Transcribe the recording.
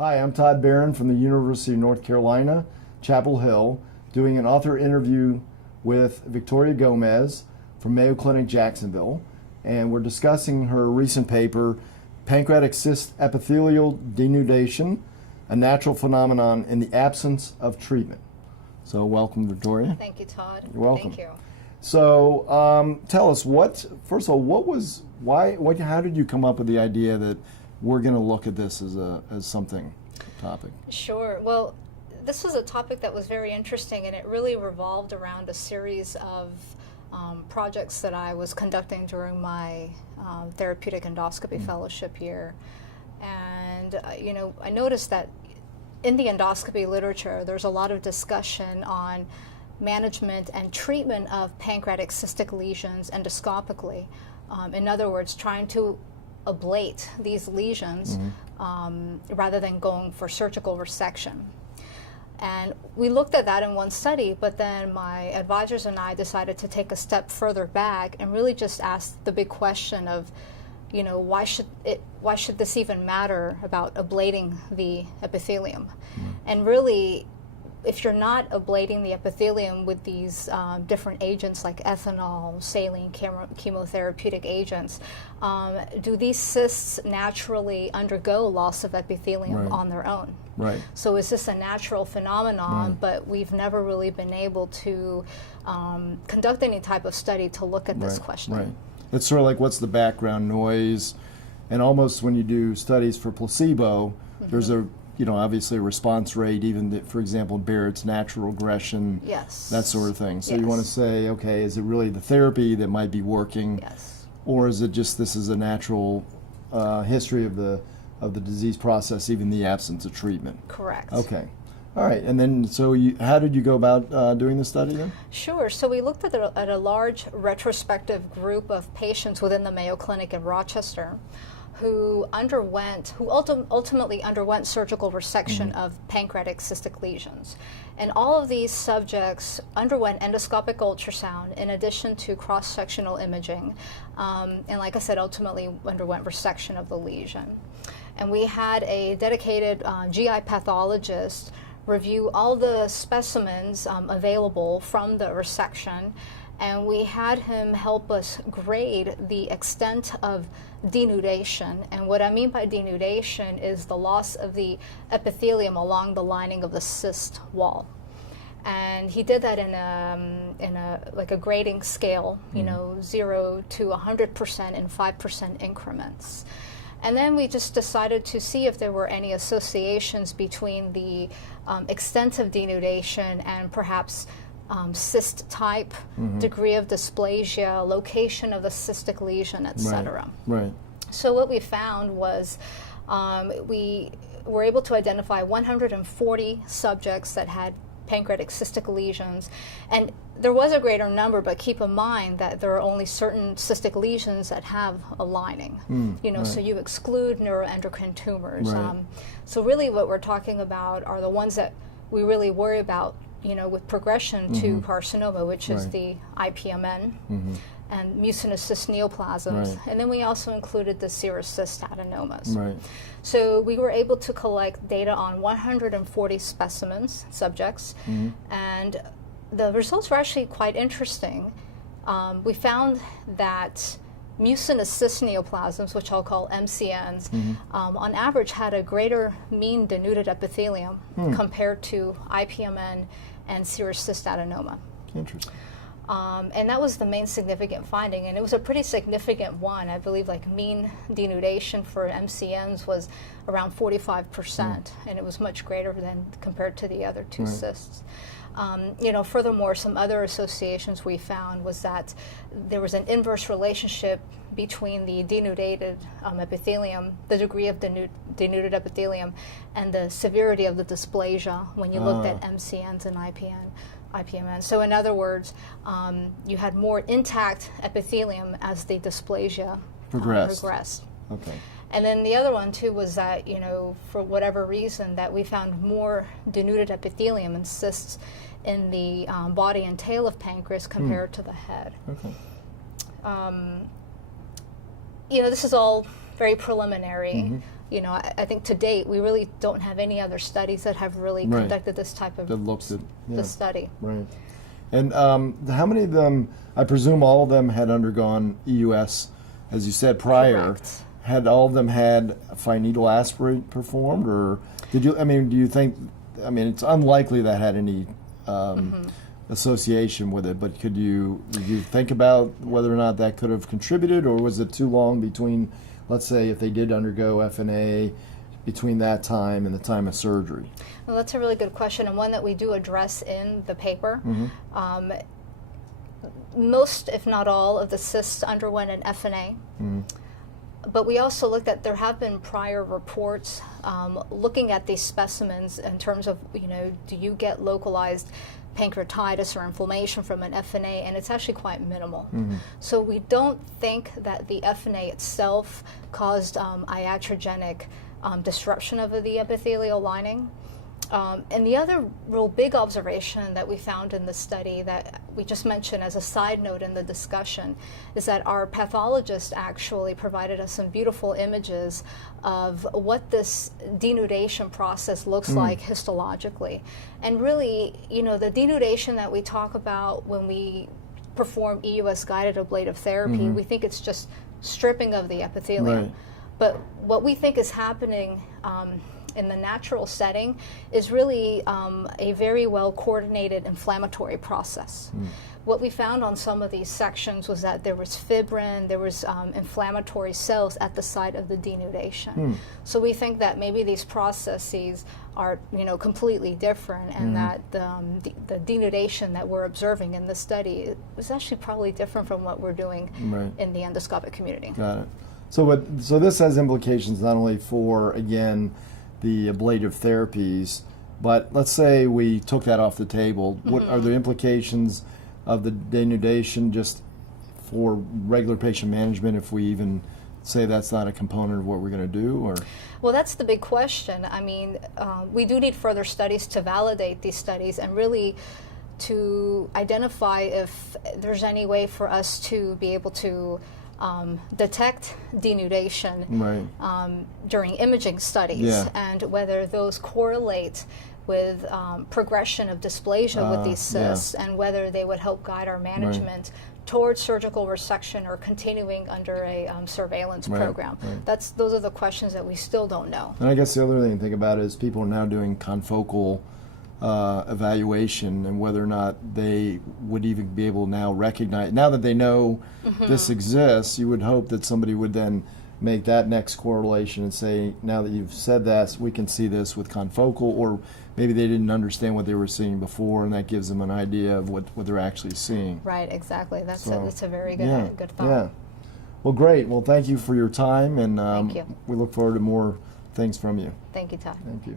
Hi, I'm Todd Barron from the University of North Carolina, Chapel Hill, doing an author interview with Victoria Gomez from Mayo Clinic, Jacksonville, and we're discussing her recent paper, Pancreatic Cyst Epithelial Denudation, a Natural Phenomenon in the Absence of Treatment. So welcome, Victoria. Thank you, Todd. You're welcome. Thank you. So tell us, first of all, how did you come up with the idea that we're going to look at this as something topic? Sure. Well, this was a topic that was very interesting, and it really revolved around a series of projects that I was conducting during my therapeutic endoscopy fellowship year. And I noticed that in the endoscopy literature, there's a lot of discussion on management and treatment of pancreatic cystic lesions endoscopically. In other words, trying to ablate these lesions rather than going for surgical resection. And we looked at that in one study, but then my advisors and I decided to take a step further back and really just ask the big question of, why should this even matter about ablating the epithelium? And really, if you're not ablating the epithelium with these different agents like ethanol, saline, chemotherapeutic agents, do these cysts naturally undergo loss of epithelium on their own? Right. So is this a natural phenomenon, but we've never really been able to conduct any type of study to look at this question. Right. It's sort of like, what's the background noise? And almost when you do studies for placebo, there's a obviously a response rate, even for example, Barrett's natural regression, that sort of thing. So you want to say, okay, is it really the therapy that might be working, or is it just this is a natural history of the disease process, even the absence of treatment? Correct. Okay. All right. And then, so how did you go about doing the study then? Sure. So we looked at a large retrospective group of patients within the Mayo Clinic in Rochester who ultimately underwent surgical resection of pancreatic cystic lesions. And all of these subjects underwent endoscopic ultrasound in addition to cross-sectional imaging. And like I said, ultimately underwent resection of the lesion. And we had a dedicated GI pathologist review all the specimens available from the resection, and we had him help us grade the extent of denudation. And what I mean by denudation is the loss of the epithelium along the lining of the cyst wall. And he did that in a grading scale, 0 to 100% in 5% increments. And then we just decided to see if there were any associations between the extent of denudation and perhaps cyst type, degree of dysplasia, location of the cystic lesion, etc. Right. So what we found was we were able to identify 140 subjects that had pancreatic cystic lesions, and there was a greater number, but keep in mind that there are only certain cystic lesions that have a lining. So you exclude neuroendocrine tumors. So really what we're talking about are the ones that we really worry about, with progression to carcinoma, which is the IPMN and mucinous cyst neoplasms. And then we also included the serous cyst adenomas. So we were able to collect data on 140 subjects, and the results were actually quite interesting. We found that mucinous cyst neoplasms, which I'll call MCNs, on average had a greater mean denuded epithelium compared to IPMN and serous cyst adenoma. Interesting. And that was the main significant finding, and it was a pretty significant one. I believe mean denudation for MCNs was around 45%, and it was much greater than compared to the other two cysts. Furthermore, some other associations we found was that there was an inverse relationship between the denudated epithelium, the degree of denuded epithelium, and the severity of the dysplasia when you looked at MCNs and IPMN. So in other words, you had more intact epithelium as the dysplasia progressed. Okay. And then the other one too was that, for whatever reason, that we found more denuded epithelium and cysts in the body and tail of pancreas compared to the head. Okay. This is all very preliminary, you know, I think to date we really don't have any other studies that have really Right. conducted this type of That looks at the study. Right. And how many of them? I presume all of them had undergone EUS, as you said prior. Correct. Had all of them had fine needle aspirate performed, or did you? I mean, do you think? I mean, it's unlikely that had any association with it. But did you think about whether or not that could have contributed, or was it too long between, let's say, if they did undergo FNA, between that time and the time of surgery? Well, that's a really good question, and one that we do address in the paper. Most, if not all, of the cysts underwent an FNA. But we also looked at, there have been prior reports looking at these specimens in terms of, you know, do you get localized pancreatitis or inflammation from an FNA, and it's actually quite minimal. So we don't think that the FNA itself caused iatrogenic disruption of the epithelial lining. And the other real big observation that we found in the study that we just mentioned as a side note in the discussion is that our pathologist actually provided us some beautiful images of what this denudation process looks like histologically. And really, you know, the denudation that we talk about when we perform EUS guided ablative therapy, we think it's just stripping of the epithelium. Right. But what we think is happening in the natural setting is really a very well coordinated inflammatory process. What we found on some of these sections was that there was fibrin, there was inflammatory cells at the site of the denudation. So we think that maybe these processes are, you know, completely different, and that the denudation that we're observing in the study is actually probably different from what we're doing in the endoscopic community. Got it. So this has implications not only for, again, the ablative therapies, but let's say we took that off the table. What are the implications of the denudation just for regular patient management if we even say that's not a component of what we're going to do? Or well, that's the big question. I mean, we do need further studies to validate these studies and really to identify if there's any way for us to be able to detect denudation during imaging studies, and whether those correlate with progression of dysplasia with these cysts, and whether they would help guide our management towards surgical resection or continuing under a surveillance program. Those are the questions that we still don't know. And I guess the other thing to think about is people are now doing confocal evaluation, and whether or not they would even be able to now recognize, now that they know this exists, you would hope that somebody would then make that next correlation and say, now that you've said that, we can see this with confocal, or maybe they didn't understand what they were seeing before, and that gives them an idea of what they're actually seeing. Right, exactly. That's a very good, good thought. Yeah. Well, great. Well, thank you for your time, and Thank you. we look forward to more things from you. Thank you, Todd. Thank you.